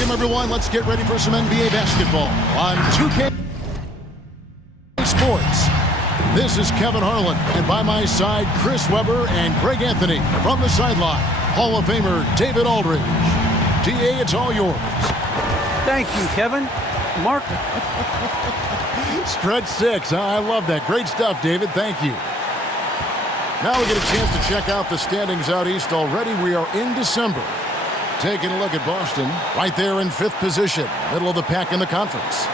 Welcome, everyone. Let's get ready for some NBA basketball on 2K Sports. This is Kevin Harlan, and by my side, Chris Webber and Greg Anthony. From the sideline, Hall of Famer David Aldridge. DA, it's all yours. Thank you, Kevin. Mark. Stretch 6. I love that. Great stuff, David. Thank you. Now we get a chance to check out the standings out east already. We are in December. Taking a look at Boston, right there in 5th position, middle of the pack in the conference.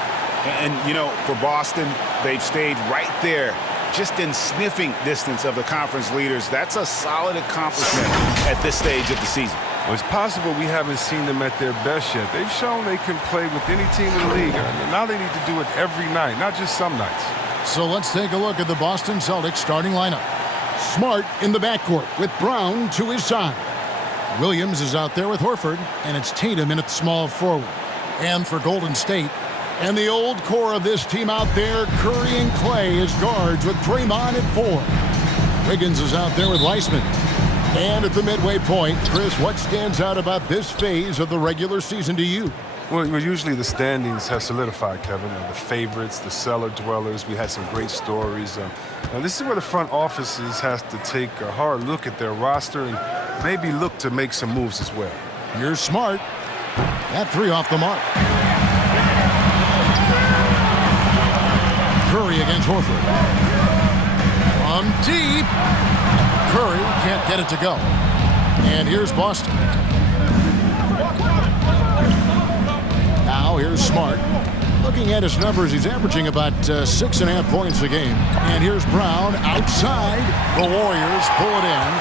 And, you know, for Boston, they've stayed right there, just in sniffing distance of the conference leaders. That's a solid accomplishment at this stage of the season. Well, it's possible we haven't seen them at their best yet. They've shown they can play with any team in the league. And now they need to do it every night, not just some nights. So let's take a look at the Boston Celtics starting lineup. Smart in the backcourt with Brown to his side. Williams is out there with Horford, and it's Tatum in at small forward. And for Golden State, and the old core of this team out there, Curry and Clay as guards with Draymond at 4. Wiggins is out there with Weissman. And at the midway point, Chris, what stands out about this phase of the regular season to you? Well, usually the standings have solidified, Kevin. The favorites, the cellar dwellers. We had some great stories. Now this is where the front offices has to take a hard look at their roster and maybe look to make some moves as well. You're smart. That 3 off the mark. Curry against Horford. From deep. Curry can't get it to go. And here's Boston. Now here's Smart. Looking at his numbers, he's averaging about 6.5 points a game. And here's Brown outside. The Warriors pull it in.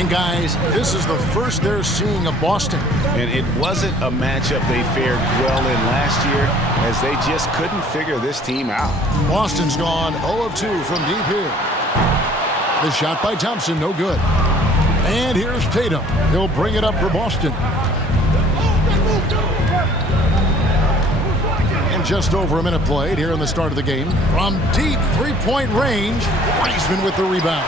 And guys, this is the first they're seeing of Boston. And it wasn't a matchup they fared well in last year, as they just couldn't figure this team out. Boston's gone 0 of 2 from deep here. The shot by Thompson, no good. And here's Tatum. He'll bring it up for Boston. And just over a minute played here in the start of the game. From deep 3-point range, Weissman with the rebound.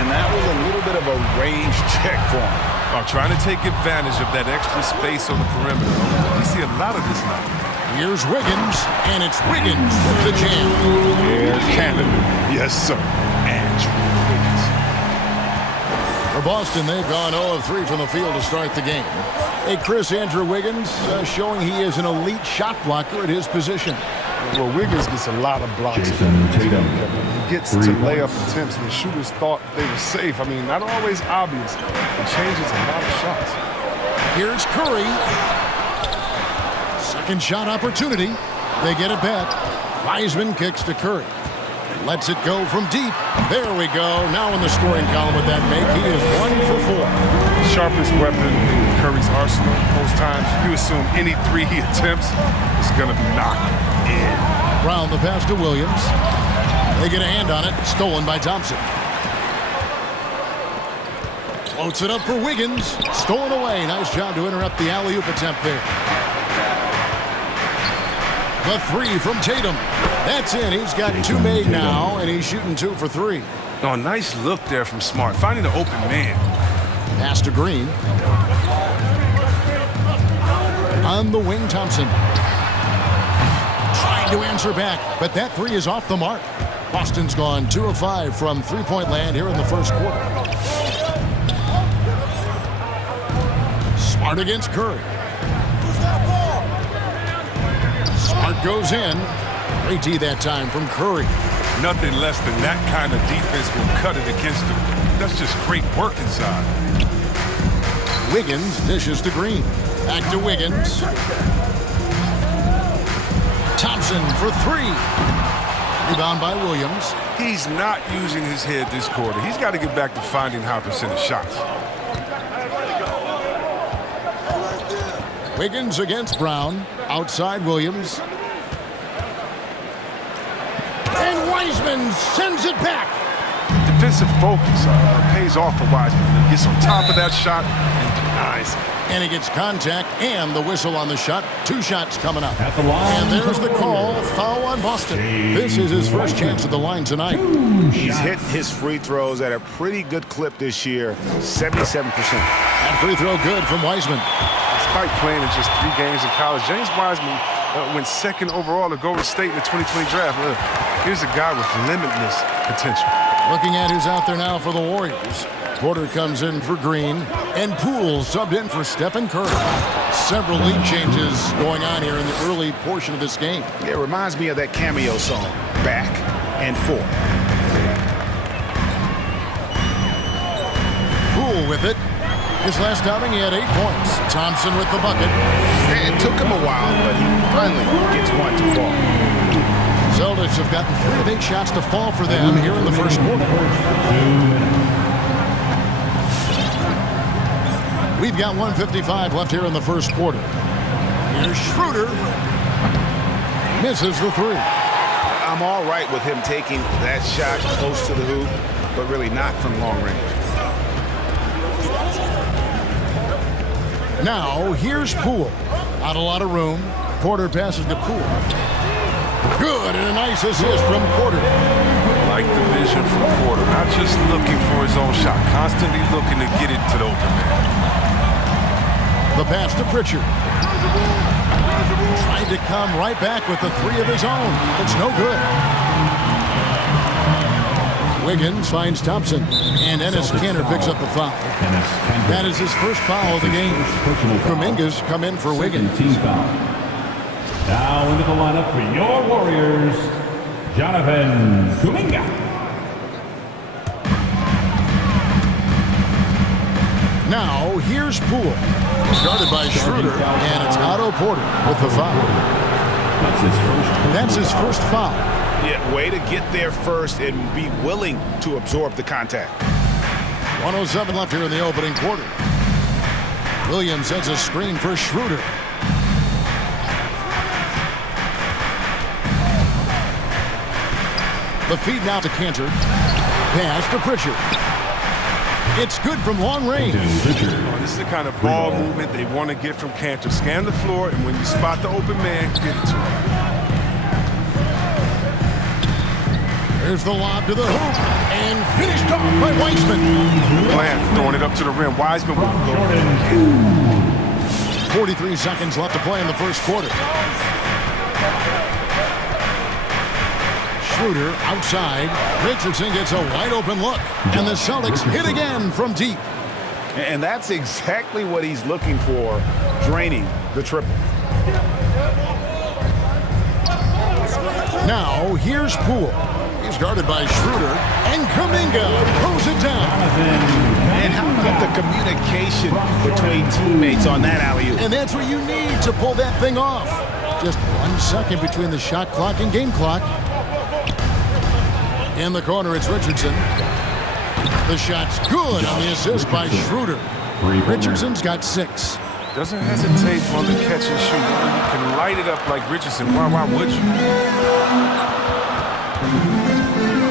And that was a little bit of a range check for him. Trying to take advantage of that extra space on the perimeter. You see a lot of this now. Here's Wiggins, and it's Wiggins with the jam. Air Canada. Yes, sir. Andrew Wiggins. For Boston, they've gone 0 of 3 from the field to start the game. Hey, Chris, Andrew Wiggins showing he is an elite shot blocker at his position. Well, Wiggins gets a lot of blocks. He gets to layup attempts, and the shooters thought they were safe. I mean, not always obvious. It changes a lot of shots. Here's Curry. Second shot opportunity. They get it back. Weissman kicks to Curry. Lets it go from deep. There we go. Now in the scoring column with that make. He is 1 for 4. Sharpest weapon in Curry's arsenal. Most times you assume any 3 he attempts is going to be knocked in. Brown the pass to Williams. They get a hand on it. Stolen by Thompson. Floats it up for Wiggins. Stolen away. Nice job to interrupt the alley-oop attempt there. The 3 from Tatum. That's in. He's got 2 made now, and he's shooting 2 for 3. Oh, nice look there from Smart. Finding an open man. Pass to Green. On the wing, Thompson. Trying to answer back, but that 3 is off the mark. Boston's gone 2 of 5 from 3-point land here in the first quarter. Smart against Curry. Smart goes in. Great D that time from Curry. Nothing less than that kind of defense will cut it against them. That's just great work inside. Wiggins dishes to Green. Back to Wiggins. Thompson for 3. Rebound by Williams. He's not using his head this quarter. He's got to get back to finding high percentage shots. Wiggins against Brown. Outside Williams. And Weissman sends it back. Defensive focus pays off for Weissman. He gets on top of that shot and denies it. And he gets contact and the whistle on the shot. 2 shots coming up. At the line, and there's the call. Foul on Boston. This is his first chance at the line tonight. He's hit his free throws at a pretty good clip this year, 77%. That free throw good from Weissman. It's despite playing in just 3 games in college, James Wiseman went second overall to Golden State in the 2020 draft. Look, here's a guy with limitless potential. Looking at who's out there now for the Warriors. Porter comes in for Green, and Poole subbed in for Stephen Curry. Several league changes going on here in the early portion of this game. It reminds me of that cameo song, Back and Forth. Poole with it. His last outing, he had 8 points. Thompson with the bucket. It took him a while, but he finally gets one to fall. Celtics have gotten 3 of 8 shots to fall for them here in the first quarter. We've got 1:55 left here in the first quarter. Here's Schroeder. Misses the 3. I'm all right with him taking that shot close to the hoop, but really not from long range. Now, here's Poole. Not a lot of room. Porter passes to Poole. Good, and a nice assist from Porter. Like the vision from Porter, not just looking for his own shot, constantly looking to get it to the open man. The pass to Pritchard. Tried to come right back with the 3 of his own. It's no good. Wiggins finds Thompson, and Enes Kanter picks up the foul. That is his first foul of the game. Kuminga's come in for Wiggins. Now into the lineup for your Warriors, Jonathan Kuminga. Now, here's Poole. Started by Schroeder, and it's Otto Porter with the foul. That's his first foul. Yeah, way to get there first and be willing to absorb the contact. 1:07 left here in the opening quarter. Williams sends a screen for Schroeder. The feed now to Kanter. Pass to Pritchard. It's good from long range. This is the kind of ball movement they want to get from Kanter. Scan the floor, and when you spot the open man, get it to him. There's the lob to the hoop, and finished off by Wiseman. Bland throwing it up to the rim. Wiseman will go. 43 seconds left to play in the first quarter. Schroeder outside. Richardson gets a wide open look, and the Celtics hit again from deep. And that's exactly what he's looking for, draining the triple. Now, here's Poole. He's guarded by Schroeder, and Kuminga throws it down. And how about the communication between teammates on that alley-oop? And that's what you need to pull that thing off. Just 1 second between the shot clock and game clock. In the corner, it's Richardson. The shot's good on the assist by Schroeder. Richardson's got 6. Doesn't hesitate on the catch and shoot. You can light it up like Richardson. Why would you?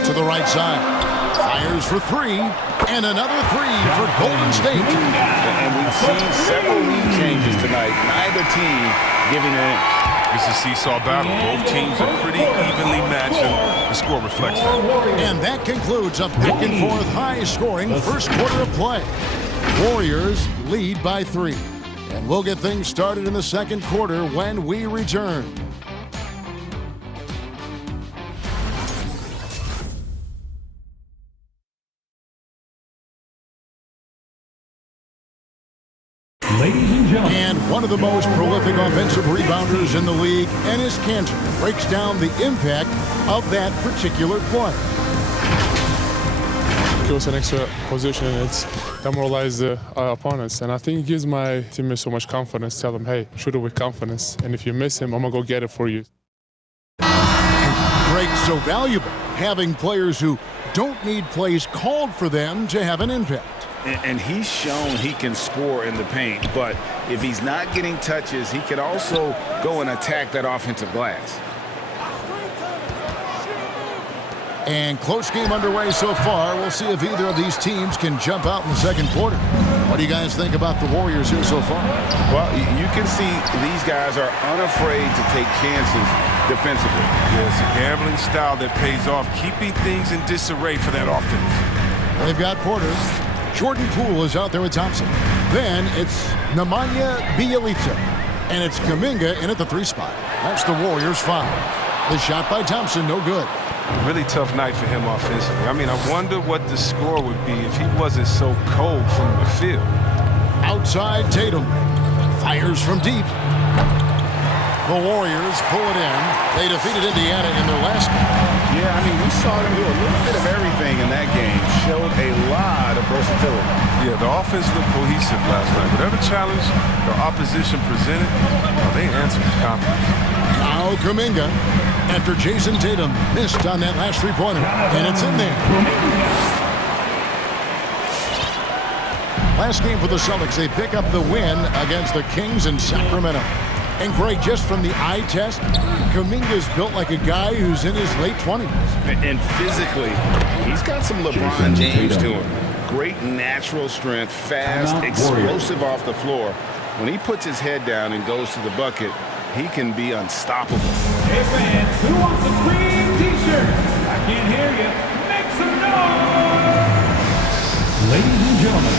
To the right side. Fires for 3. And another 3 for Golden State. And we've seen several lead changes tonight. Neither team giving an inch. It's a seesaw battle. Both teams are pretty evenly matched, and the score reflects that. And that concludes a back-and-forth high-scoring first quarter of play. Warriors lead by 3. And we'll get things started in the second quarter when we return. Ladies and gentlemen. And one of the most prolific offensive rebounders in the league, Enes Kanter, breaks down the impact of that particular play. It was an extra position, and it's demoralized the opponents. And I think it gives my teammates so much confidence. Tell them, hey, shoot it with confidence. And if you miss him, I'm going to go get it for you. Breaks so valuable, having players who don't need plays called for them to have an impact. And he's shown he can score in the paint, but if he's not getting touches, he can also go and attack that offensive glass. And close game underway so far. We'll see if either of these teams can jump out in the second quarter. What do you guys think about the Warriors here so far? Well, you can see these guys are unafraid to take chances defensively. Yeah, it's a gambling style that pays off, keeping things in disarray for that offense. They've got Porter. Jordan Poole is out there with Thompson. Then it's Nemanja Bjelica. And it's Kuminga in at the 3 spot. That's the Warriors' foul. The shot by Thompson, no good. Really tough night for him offensively. I mean, I wonder what the score would be if he wasn't so cold from the field. Outside Tatum. Fires from deep. The Warriors pull it in. They defeated Indiana in their last game. Yeah, I mean, we saw them do a little bit of everything in that game. Showed a lot of versatility. Yeah, the offense looked cohesive last night. Whatever challenge the opposition presented, they answered with confidence. Now Kuminga, after Jason Tatum missed on that last three-pointer, and it's in there. Last game for the Celtics, they pick up the win against the Kings in Sacramento. And Greg, just from the eye test, Kuminga's built like a guy who's in his late 20s. And physically, he's got some LeBron James to him. Great natural strength, fast, explosive off the floor. When he puts his head down and goes to the bucket, he can be unstoppable. Hey fans, who wants a green t-shirt? I can't hear you. Make some noise! Ladies and gentlemen,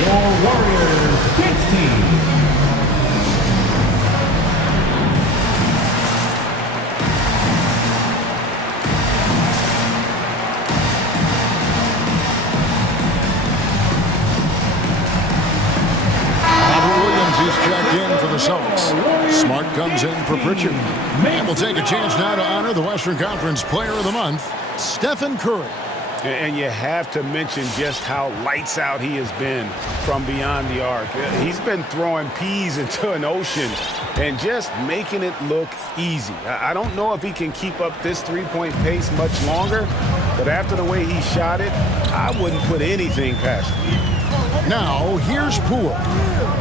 your Warriors Kids team. Checked in for the Celtics. Smart comes in for Pritchard. And we'll take a chance now to honor the Western Conference Player of the Month, Stephen Curry. And you have to mention just how lights out he has been from beyond the arc. He's been throwing peas into an ocean and just making it look easy. I don't know if he can keep up this three-point pace much longer, but after the way he shot it, I wouldn't put anything past him. Now, here's Poole.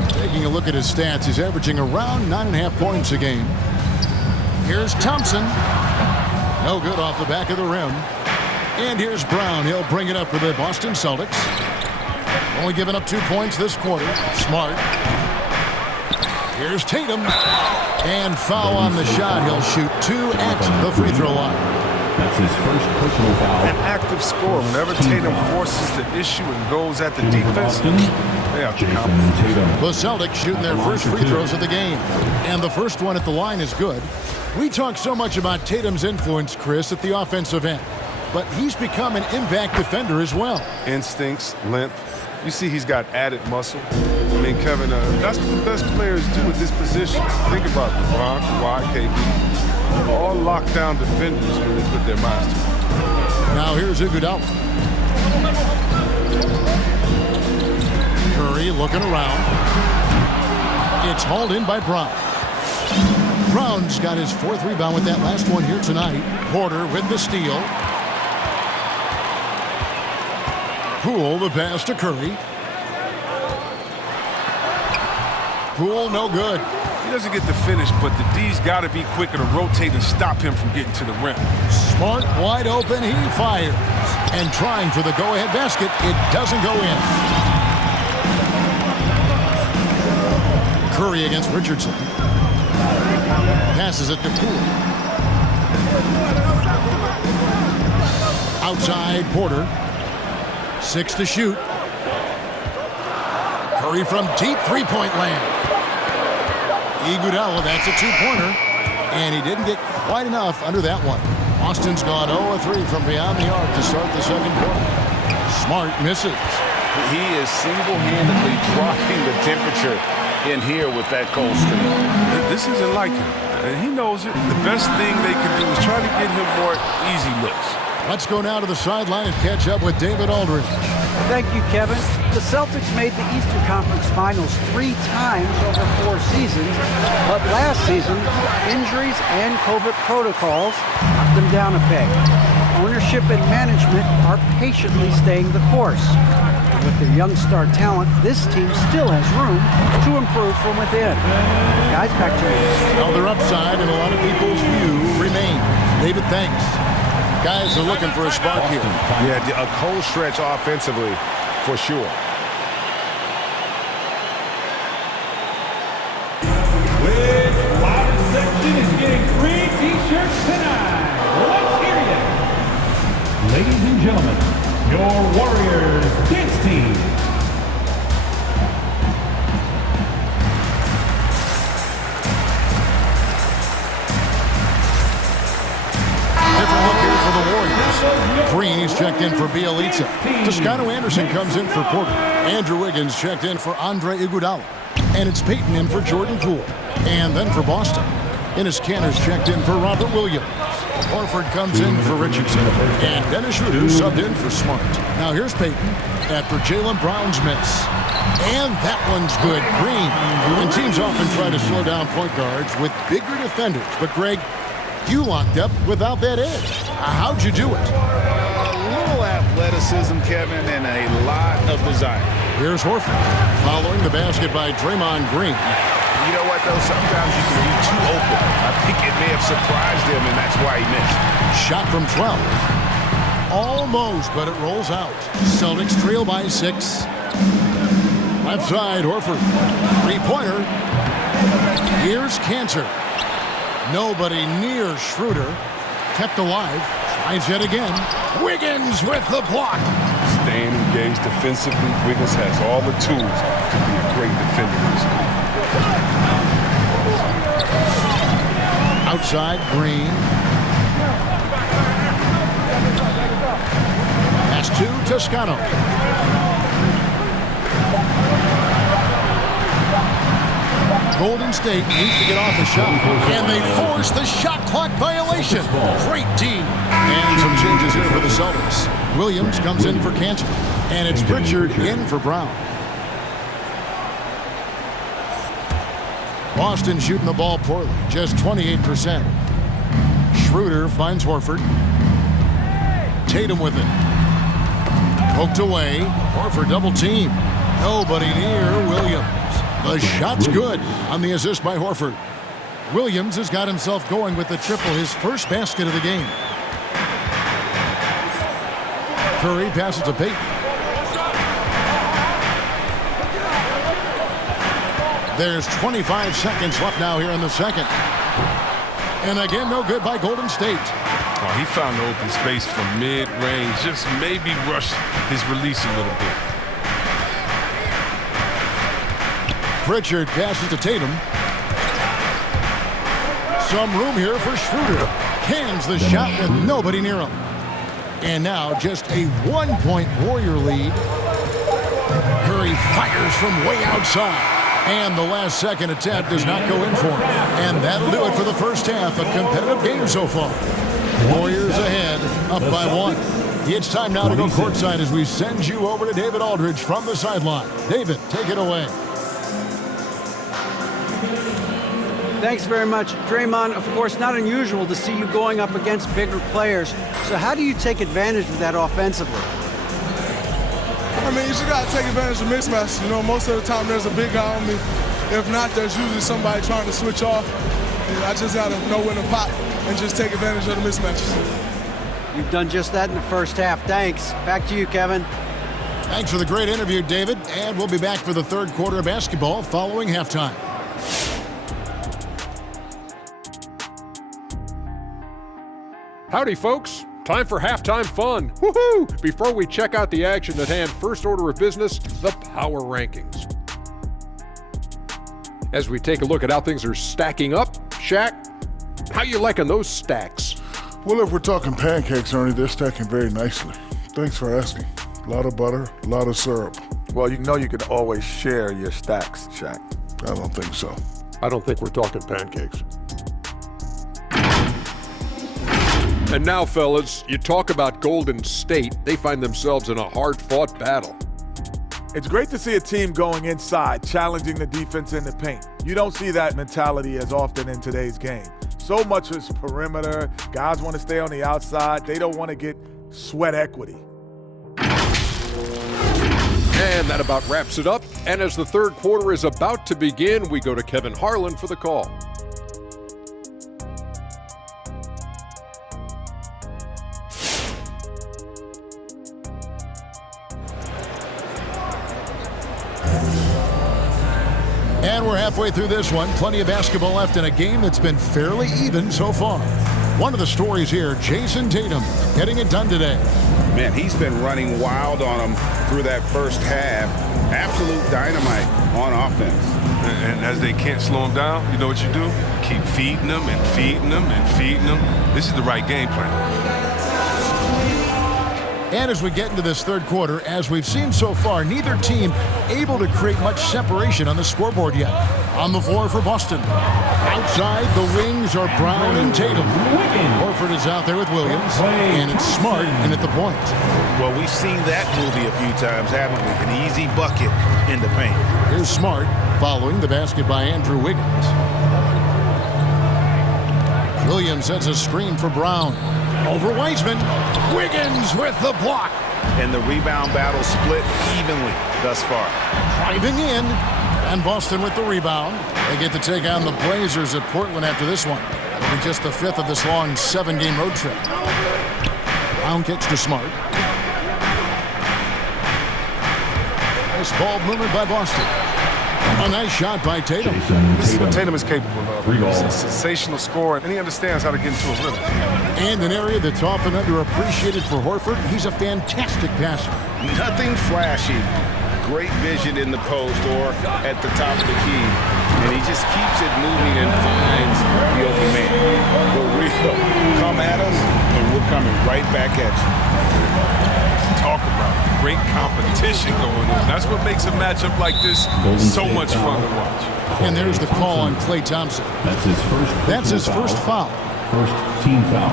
Taking a look at his stats, he's averaging around 9.5 points a game. Here's Thompson. No good off the back of the rim. And here's Brown. He'll bring it up for the Boston Celtics. Only giving up 2 points this quarter. Smart. Here's Tatum. And foul on the shot. He'll shoot 2 at the free throw line. That's his first personal foul. An active score. Whenever Tatum forces the issue and goes at the defense, they have to compliment. The Celtics shooting their first free throws of the game. And the first one at the line is good. We talk so much about Tatum's influence, Chris, at the offensive end. But he's become an impact defender as well. Instincts, length. You see he's got added muscle. I mean, Kevin, that's what the best players do at this position. Think about LeBron, Kawhi, KD. All lockdown defenders when they put their minds to it. Now here's Iguodala. Curry looking around. It's hauled in by Brown. Brown's got his 4th rebound with that last one here tonight. Porter with the steal. Poole the pass to Curry. Poole no good. He doesn't get the finish, but the D's got to be quicker to rotate and stop him from getting to the rim. Smart wide open, he fires. And trying for the go-ahead basket, it doesn't go in. Curry against Richardson. Passes it to Poole. Outside Porter. 6 to shoot. Curry from deep three-point land. Iguodala, that's a 2-pointer. And he didn't get quite enough under that one. Boston's gone 0-3 from beyond the arc to start the second quarter. Smart misses. He is single-handedly dropping the temperature in here with that cold streak. This isn't like him, and he knows it. The best thing they can do is try to get him more easy looks. Let's go now to the sideline and catch up with David Aldridge. Thank you, Kevin. The Celtics made the Eastern Conference Finals 3 times over 4 seasons, but last season, injuries and COVID protocols knocked them down a peg. Ownership and management are patiently staying the course. And with their young star talent, this team still has room to improve from within. Guys, back to you. Well, their upside in a lot of people's view remains. David, thanks. Guys are looking for a spark here. Yeah, a cold stretch offensively, for sure. Which loudest section is getting free t-shirts tonight? Let's hear you. Ladies and gentlemen, your Warriors Kids team. Green is checked in for Bielitsa. Toscano Anderson comes in for Porter. Andrew Wiggins checked in for Andre Iguodala. And it's Peyton in for Jordan Poole. And then for Boston, Enes Kanter's checked in for Robert Williams. Horford comes in for Richardson. And Dennis Schroeder subbed in for Smart. Now here's Peyton after Jaylen Brown's miss. And that one's good. Green. And teams often try to slow down point guards with bigger defenders. But Greg, you locked up without that edge. How'd you do it? A little athleticism, Kevin, and a lot of desire. Here's Horford following the basket by Draymond Green. You know what, though? Sometimes you can be too open. I think it may have surprised him, and that's why he missed. Shot from 12. Almost, but it rolls out. Celtics trail by 6. Left side, Horford. Three-pointer. Here's Kanter. Nobody near Schroeder. Kept alive. Tries yet again. Wiggins with the block. Staying engaged defensively, Wiggins has all the tools to be a great defender. Outside, Green. Pass to Toscano. Golden State needs to get off the shot. And they force the shot clock violation. Great team. And some changes here for the Celtics. Williams comes in for Kanter. And it's Pritchard in for Brown. Boston shooting the ball poorly, just 28%. Schroeder finds Horford. Tatum with it. Poked away. Horford double team. Nobody near Williams. The shot's good on the assist by Horford. Williams has got himself going with the triple, his first basket of the game. Curry passes to Peyton. There's 25 seconds left now here in the second. And again, no good by Golden State. Oh, he found the open space from mid-range. Just maybe rush his release a little bit. Pritchard passes to Tatum. Some room here for Schroeder. Cans the shot with nobody near him. And now just a 1-point Warrior lead. Curry fires from way outside. And the last second attempt does not go in for him. And that'll do it for the first half. A competitive game so far. Warriors ahead, up by 1. It's time now to go courtside as we send you over to David Aldridge from the sideline. David, take it away. Thanks very much, Draymond. Of course, not unusual to see you going up against bigger players. So how do you take advantage of that offensively? I mean, you just got to take advantage of mismatches. You know, most of the time there's a big guy on me. If not, there's usually somebody trying to switch off. And I just got to know when to pop and just take advantage of the mismatches. You've done just that in the first half. Thanks. Back to you, Kevin. Thanks for the great interview, David. And we'll be back for the third quarter of basketball following halftime. Howdy, folks. Time for halftime fun. Woohoo! Before we check out the action at hand, first order of business, the power rankings. As we take a look at how things are stacking up, Shaq, how you liking those stacks? Well, if we're talking pancakes, Ernie, they're stacking very nicely. Thanks for asking. A lot of butter, a lot of syrup. Well, you know you can always share your stacks, Shaq. I don't think so. I don't think we're talking pancakes. And now, fellas, you talk about Golden State. They find themselves in a hard-fought battle. It's great to see a team going inside, challenging the defense in the paint. You don't see that mentality as often in today's game. So much is perimeter. Guys want to stay on the outside. They don't want to get sweat equity. And that about wraps it up. And as the third quarter is about to begin, we go to Kevin Harlan for the call. And we're halfway through this one. Plenty of basketball left in a game that's been fairly even so far. One of the stories here, Jason Tatum getting it done today. Man, he's been running wild on them through that first half. Absolute dynamite on offense. And as they can't slow him down, you know what you do? Keep feeding them and feeding them and feeding them. This is the right game plan. And as we get into this third quarter, as we've seen so far, neither team able to create much separation on the scoreboard yet. On the floor for Boston. Outside, the wings are Brown and Tatum. Horford is out there with Williams, and it's Smart in at the point. Well, we've seen that movie a few times, haven't we? An easy bucket in the paint. Here's Smart following the basket by Andrew Wiggins. Williams sets a screen for Brown. Over Wiseman. Wiggins with the block. And the rebound battle split evenly thus far. Driving in. And Boston with the rebound. They get to take on the Blazers at Portland after this one. It'll be just the fifth of this long 7-game road trip. Brown kicks to Smart. Nice ball movement by Boston. A nice shot by Tatum. This is what Tatum is capable of. He's a sensational scorer, and he understands how to get into a rhythm. And an area that's often underappreciated for Horford, he's a fantastic passer. Nothing flashy. Great vision in the post or at the top of the key. And he just keeps it moving and finds the open man. For real. Come at us, and we're coming right back at you. Talk about great competition going on. That's what makes a matchup like this so much fun to watch. And there's the call on Klay Thompson. That's his first foul. First team foul.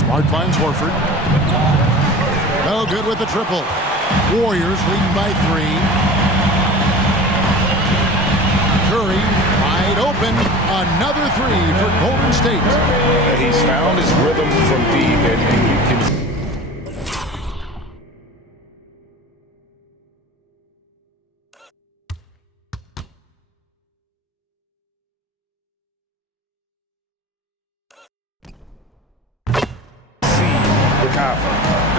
Smart finds Horford. Oh, good with the triple. Warriors leading by 3. Curry wide open. Another 3 for Golden State. He's found his rhythm from deep, and you can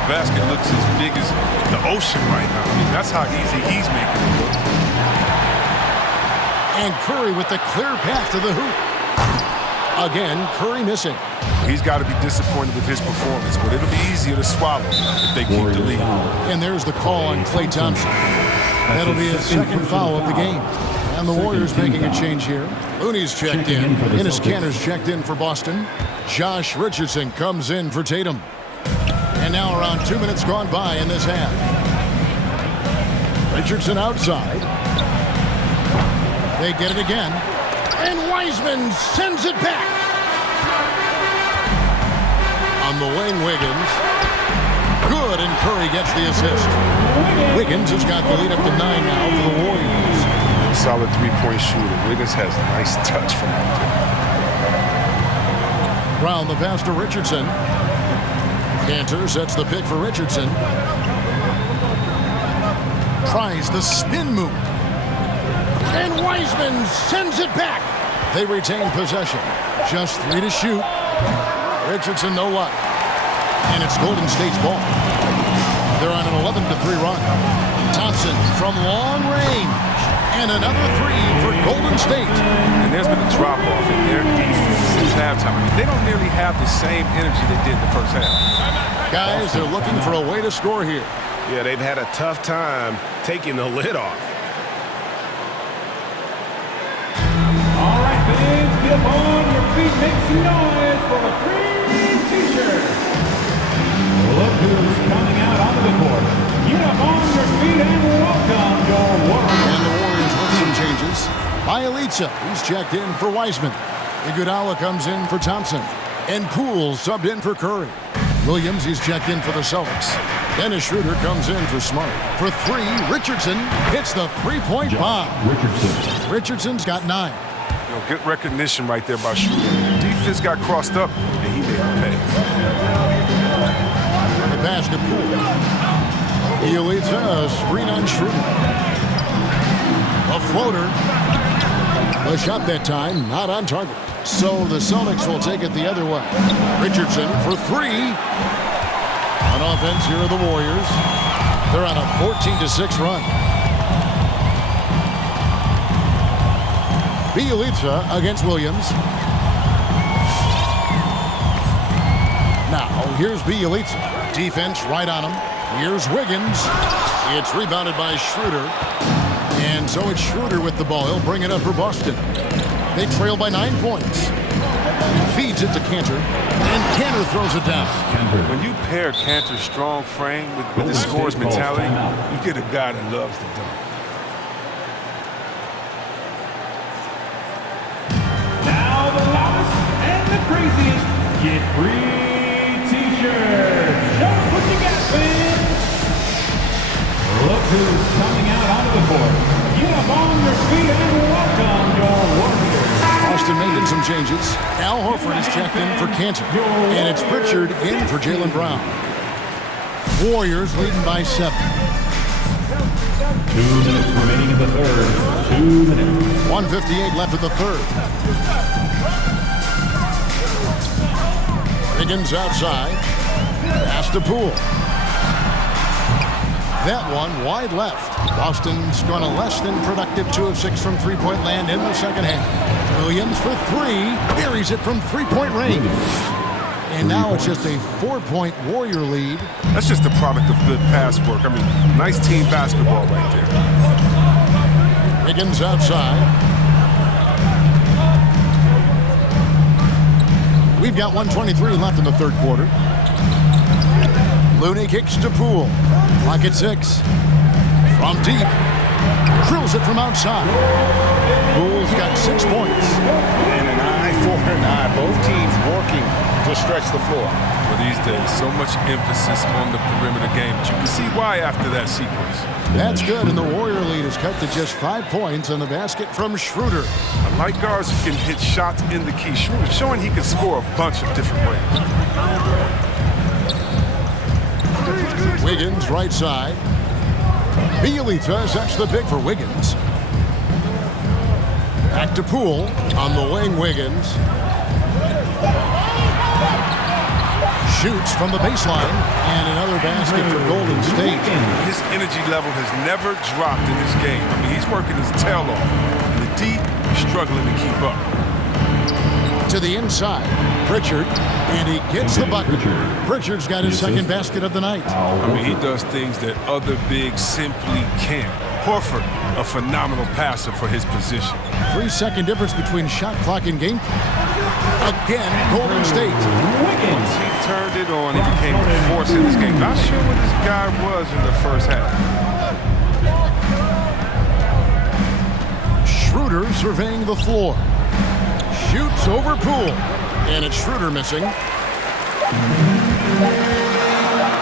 The basket looks as big as the ocean right now. I mean, that's how easy he's making it look. And Curry with the clear path to the hoop. Again, Curry missing. He's got to be disappointed with his performance, but it'll be easier to swallow if they keep the lead. And there's the call on Klay Thompson. That'll be his second foul of the game. And the Warriors making a change here. Looney's checked in. Enes Kanter's checked in for Boston. Josh Richardson comes in for Tatum. And now around 2 minutes gone by in this half. Richardson outside. They get it again. And Wiseman sends it back. On the wing, Wiggins. Good, and Curry gets the assist. Wiggins has got the lead up to 9 now for the Warriors. Solid three-point shooter. Wiggins has a nice touch from him. Brown the pass to Richardson. Kanter sets the pick for Richardson. Tries the spin move. And Wiseman sends it back. They retain possession. Just 3 to shoot. Richardson no luck. And it's Golden State's ball. They're on an 11-3 run. Thompson from long range. And another 3 for Golden State. And there's been a drop-off in their defense since halftime. I mean, they don't nearly have the same energy they did in the first half. Guys, they're looking for a way to score here. Yeah, they've had a tough time taking the lid off. All right, fans, get up on your feet, make some noise for a free T-shirt. Look who's coming out onto the court. Get up on your feet and welcome your Warriors. And the Warriors with some changes. Bielitsa, he's checked in for Wiseman. Iguodala comes in for Thompson. And Poole subbed in for Curry. Williams, he's checked in for the Celtics. Dennis Schroeder comes in for Smart. For 3, Richardson hits the three-point bomb. Richardson's got 9. You know, good recognition right there by Schroeder. The defense got crossed up, and he made it pay. The pass to Poole. Bielitsa, a screen on Schroeder. A floater. A shot that time, not on target. So the Celtics will take it the other way. Richardson for 3. On offense, here are the Warriors. They're on a 14-6 run. Bielitsa against Williams. Now, here's Bielitsa. Defense right on him. Here's Wiggins. It's rebounded by Schroeder. And so it's Schroeder with the ball. He'll bring it up for Boston. They trail by 9 points. Feeds it to Cantor, and Cantor throws it down. When you pair Cantor's strong frame with his scorer's mentality, you get a guy that loves to dunk. Now the loudest and the craziest get free t-shirts. Show us what you got, fans. Look who's coming out onto the court. Get up on your feet and welcome your Warriors. Boston making some changes. Al Horford is checked in for Cantor, and it's Pritchard in for Jaylen Brown. Warriors leading by 7. 2 minutes remaining in the third. 2 minutes. 1:58 left in the third. Wiggins outside. Pass to Poole. That one wide left. Boston's gone a less than productive 2 of 6 from three-point land in the second half. Williams for 3. Buries it from three-point range. And now it's just a 4-point Warrior lead. That's just a product of good pass work. I mean, nice team basketball right there. Wiggins outside. We've got 1:23 left in the third quarter. Looney kicks to Poole. Clock at 6. From deep. Drills it from outside. Poole's got 6 points. And an eye for an eye. Both teams working to stretch the floor. Well, these days, so much emphasis on the perimeter game. But you can see why after that sequence. That's good, and the Warrior lead is cut to just 5 points on the basket from Schroeder. I like guards who can hit shots in the key. Schroeder showing he can score a bunch of different ways. Wiggins right side. Bielitsa sets the pick for Wiggins. Back to Poole on the wing. Wiggins shoots from the baseline, and another basket for Golden State. His energy level has never dropped in this game. I mean, he's working his tail off. And the D is struggling to keep up. To the inside, Pritchard, and he gets the bucket. Pritchard's got his second basket of the night. I mean, he does things that other bigs simply can't. Horford, a phenomenal passer for his position. 3-second difference between shot clock and game. Again, Golden State. Once he turned it on, he became a force in this game. Not sure what this guy was in the first half. Schroeder surveying the floor. Shoots over Poole. And it's Schroeder missing.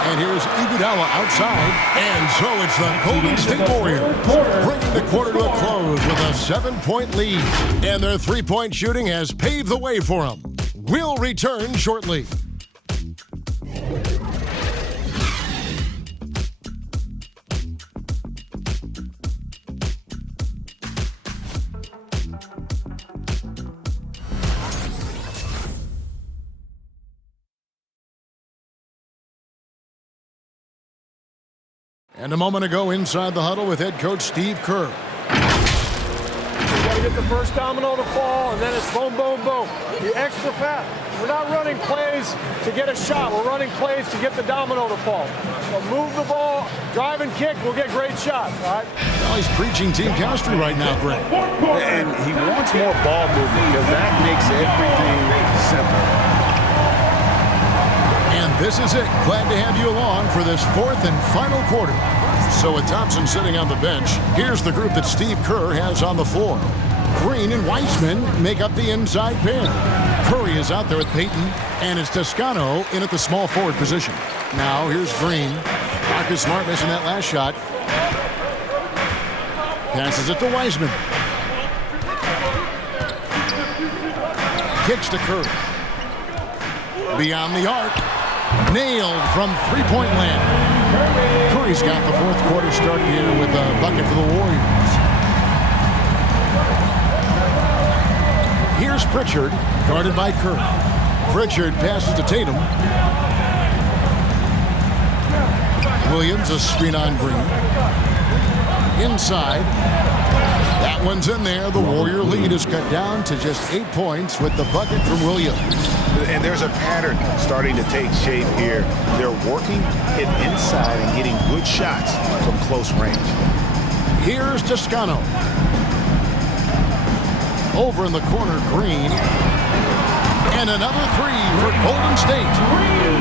And here's Iguodala outside. And so it's the Golden State Warriors bringing the quarter to a close with a 7-point lead. And their three-point shooting has paved the way for them. We'll return shortly. And a moment ago inside the huddle with head coach Steve Kerr. You got to get the first domino to fall, and then it's boom, boom, boom. The extra pass. We're not running plays to get a shot. We're running plays to get the domino to fall. So move the ball, drive and kick, we'll get great shots, all right? Well, he's preaching team chemistry right now, Greg. And he wants more ball movement because that makes everything simple. And this is it. Glad to have you along for this fourth and final quarter. So with Thompson sitting on the bench, here's the group that Steve Kerr has on the floor. Green and Weissman make up the inside pin. Curry is out there with Payton, and it's Toscano in at the small forward position. Now here's Green. Marcus Smart missing that last shot. Passes it to Weissman. Kicks to Curry. Beyond the arc. Nailed from three-point land. Curry's got the fourth quarter started here with a bucket for the Warriors. Here's Pritchard, guarded by Curry. Pritchard passes to Tatum. Williams, a screen on Green. Inside. That one's in there. The Warrior lead is cut down to just 8 points with the bucket from Williams. And there's a pattern starting to take shape here. They're working it inside and getting good shots from close range. Here's Toscano. Over in the corner, Green. And another three for Golden State.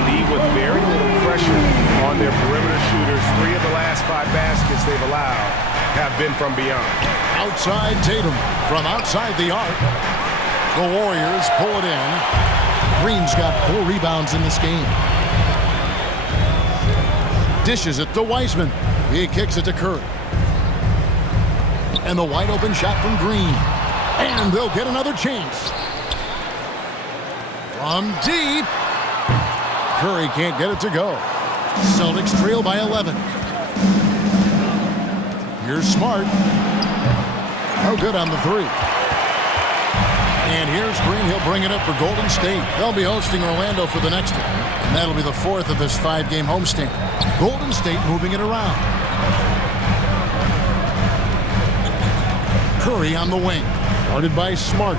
Lead with very little pressure on their perimeter shooters. 3 of the last 5 baskets they've allowed have been from beyond. Outside Tatum from outside the arc. The Warriors pull it in. Green's got 4 rebounds in this game. Dishes it to Wiseman. He kicks it to Curry. And the wide open shot from Green. And they'll get another chance. From deep. Curry can't get it to go. Celtics trail by 11. Here's Smart. No good on the 3. And here's Green. He'll bring it up for Golden State. They'll be hosting Orlando for the next one. And that'll be the 4th of this 5-game homestand. Golden State moving it around. Curry on the wing. Guarded by Smart.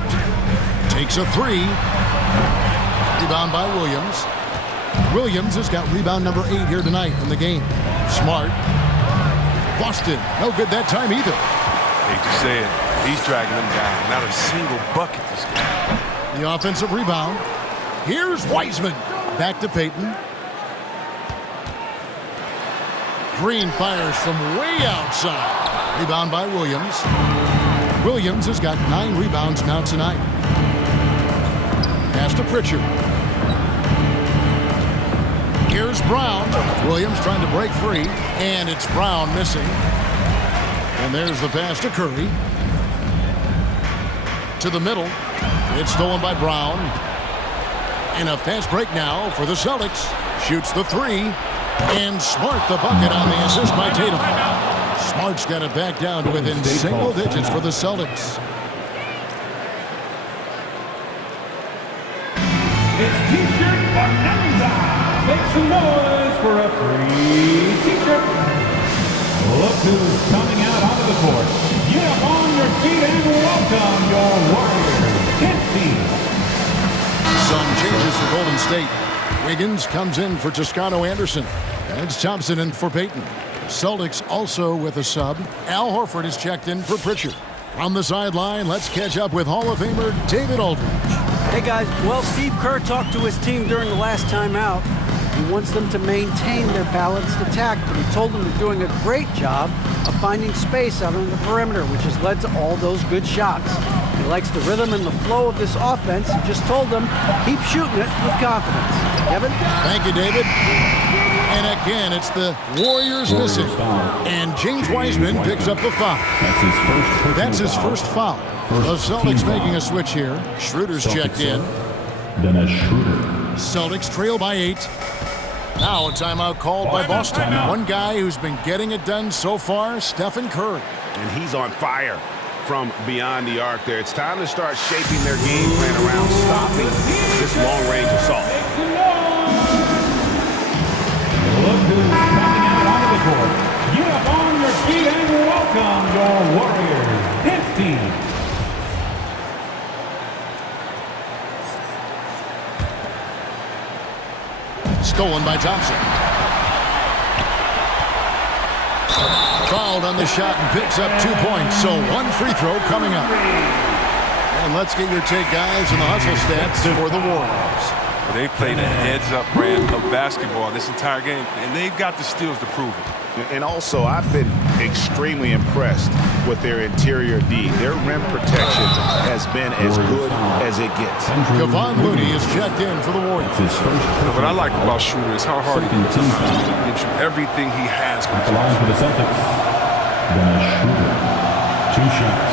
Takes a 3. Rebound by Williams. Williams has got rebound number 8 here tonight in the game. Smart. Boston. No good that time either. Hate to say it. He's dragging them down. Not a single bucket this game. The offensive rebound. Here's Wiseman. Back to Payton. Green fires from way outside. Rebound by Williams. Williams has got 9 rebounds now tonight. Pass to Pritchard. Here's Brown. Williams trying to break free. And it's Brown missing. And there's the pass to Curry. To the middle. It's stolen by Brown. And a fast break now for the Celtics. Shoots the 3. And Smart the bucket on the assist by Tatum. Smart's got it back down to within single digits for the Celtics. It's T-shirt Bonanza. Make some noise for a free T-shirt. Look who's coming out onto the court. Get up on your feet and welcome your Warriors 10th team. Some changes for Golden State. Wiggins comes in for Toscano Anderson. And it's Thompson in for Payton. Celtics also with a sub. Al Horford is checked in for Pritchard. On the sideline, let's catch up with Hall of Famer David Aldridge. Hey guys, well, Steve Kerr talked to his team during the last timeout. He wants them to maintain their balanced attack, but he told them they're doing a great job of finding space out on the perimeter, which has led to all those good shots. He likes the rhythm and the flow of this offense. He just told them, keep shooting it with confidence. Kevin? Thank you, David. And again, it's the Warriors missing. And James Wiseman picks up the foul. That's his first foul. The Celtics making a switch here. Schroeder's checked in. Dennis Schroeder. Celtics trail by 8. Now a timeout called by Boston. One guy who's been getting it done so far, Stephen Curry. And he's on fire from beyond the arc there. It's time to start shaping their game plan around stopping this long-range assault. Look who's coming out onto the court. Get up on your feet and welcome your Warriors 10th team. Stolen by Thompson. Fouled on the shot and picks up 2 points. So 1 free throw coming up. And let's get your take, guys, on the hustle stats for the Warriors. They played a heads-up brand of basketball this entire game, and they've got the steals to prove it. And also, I've been extremely impressed with their interior D. Their rim protection has been as good as it gets. Kevon Looney is checked in for the Warriors. What I like about Schroeder is how hard he gives you everything he has. At the line for the Celtics, Dennis Schroeder. 2 shots.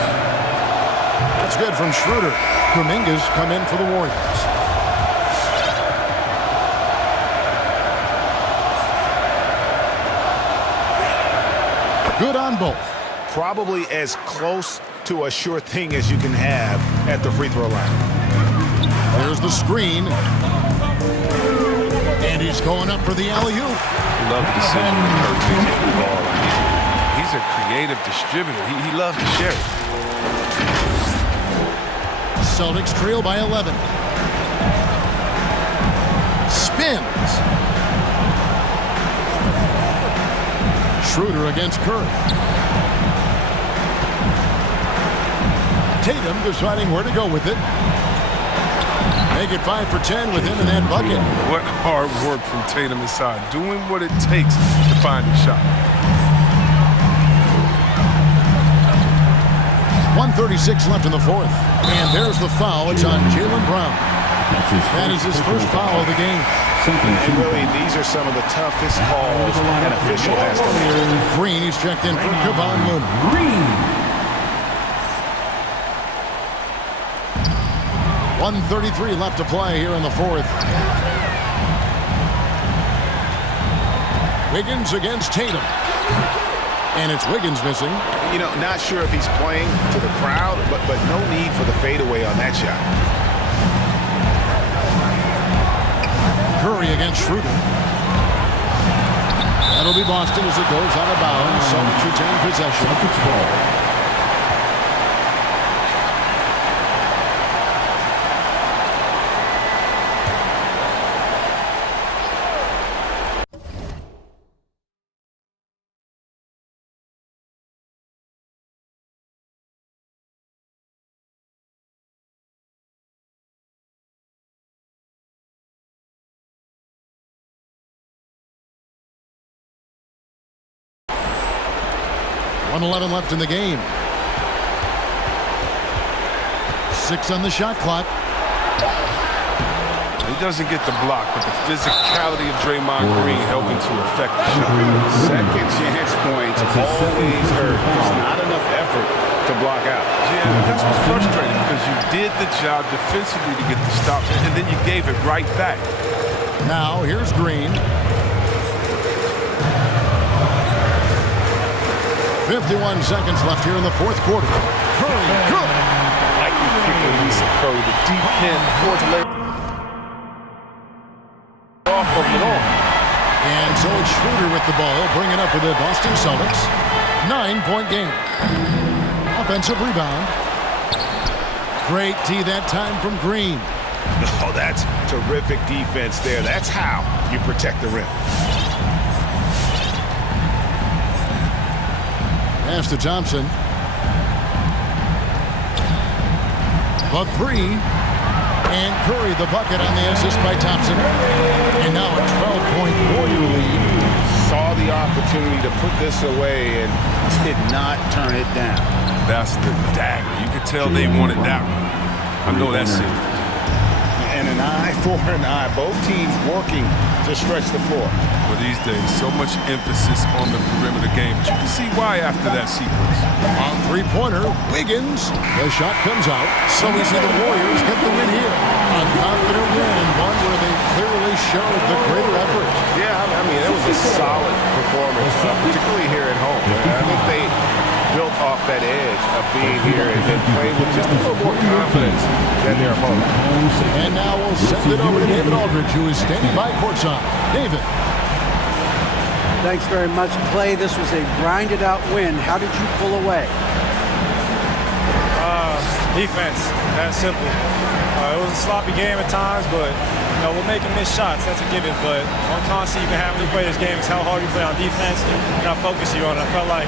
That's good from Schroeder. Kuminga's come in for the Warriors. Good on both. Probably as close to a sure thing as you can have at the free throw line. There's the screen. And he's going up for the alley-oop. I love the decision that Curry takes the ball. He's a creative distributor. He loves to share it. Celtics trail by 11. Spins. Schroeder against Curry. Tatum deciding where to go with it. Make it 5 for 10 with him in that bucket. What hard work from Tatum inside, doing what it takes to find a shot. 1:36 left in the fourth. And there's the foul. It's on Jaylen Brown. That is his first foul of the game. And really, these are some of the toughest calls an official has to make. Green, he's checked in for Kevon Looney. Green. 1:33 left to play here in the fourth. Wiggins against Tatum. And it's Wiggins missing. You know, not sure if he's playing to the crowd, but no need for the fadeaway on that shot. Curry against Schroeder. That'll be Boston as it goes out of bounds. Celtics retain possession. Celtics ball. .11 left in the game. 6 on the shot clock. He doesn't get the block, but the physicality of Draymond Green helping to affect the shot. Second chance points always hurt. There's not enough effort to block out. Yeah, that's what's frustrating because you did the job defensively to get the stop, and then you gave it right back. Now here's Green. 51 seconds left here in the fourth quarter. Curry, good. Lightning quick release of Curry, the deep pin before the layup. Off of it all. And so it's Schroeder with the ball. He'll bring it up with the Boston Celtics. 9-point game. Offensive rebound. Great D that time from Green. Oh, that's terrific defense there. That's how you protect the rim. Pass to Thompson. The three. And Curry the bucket on the assist by Thompson. And now a 12-point Warrior lead. Saw the opportunity to put this away and did not turn it down. That's the dagger. You could tell they wanted that one. I know that's it. And an eye for an eye. Both teams working to stretch the floor. But these days, so much emphasis on the perimeter game. But you can see why after that sequence. On three-pointer, Wiggins. The shot comes out. So we see the Warriors get the win here. A confident win and one where they clearly showed the greater effort. Yeah, I mean, it was a solid performance, particularly here at home. I think they built off that edge of being here and playing with just a little more confidence than their opponent. And now we'll send it over to David Aldridge, who is standing by courtside. David. Thanks very much, Clay. This was a grinded-out win. How did you pull away? Defense. That's simple. It was a sloppy game at times, but we're making missed shots. That's a given. But one constant you can have when you play this game is how hard you play on defense and how focused you are. And I felt like,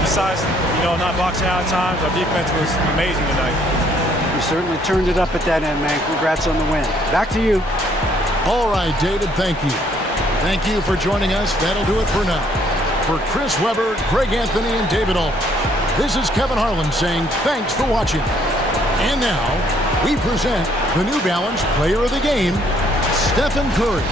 besides not boxing out at times, our defense was amazing tonight. You certainly turned it up at that end, man. Congrats on the win. Back to you. All right, David, thank you. Thank you for joining us. That'll do it for now. For Chris Webber, Greg Anthony, and David Aldridge, this is Kevin Harlan saying thanks for watching. And now, we present the New Balance Player of the Game, Stephen Curry.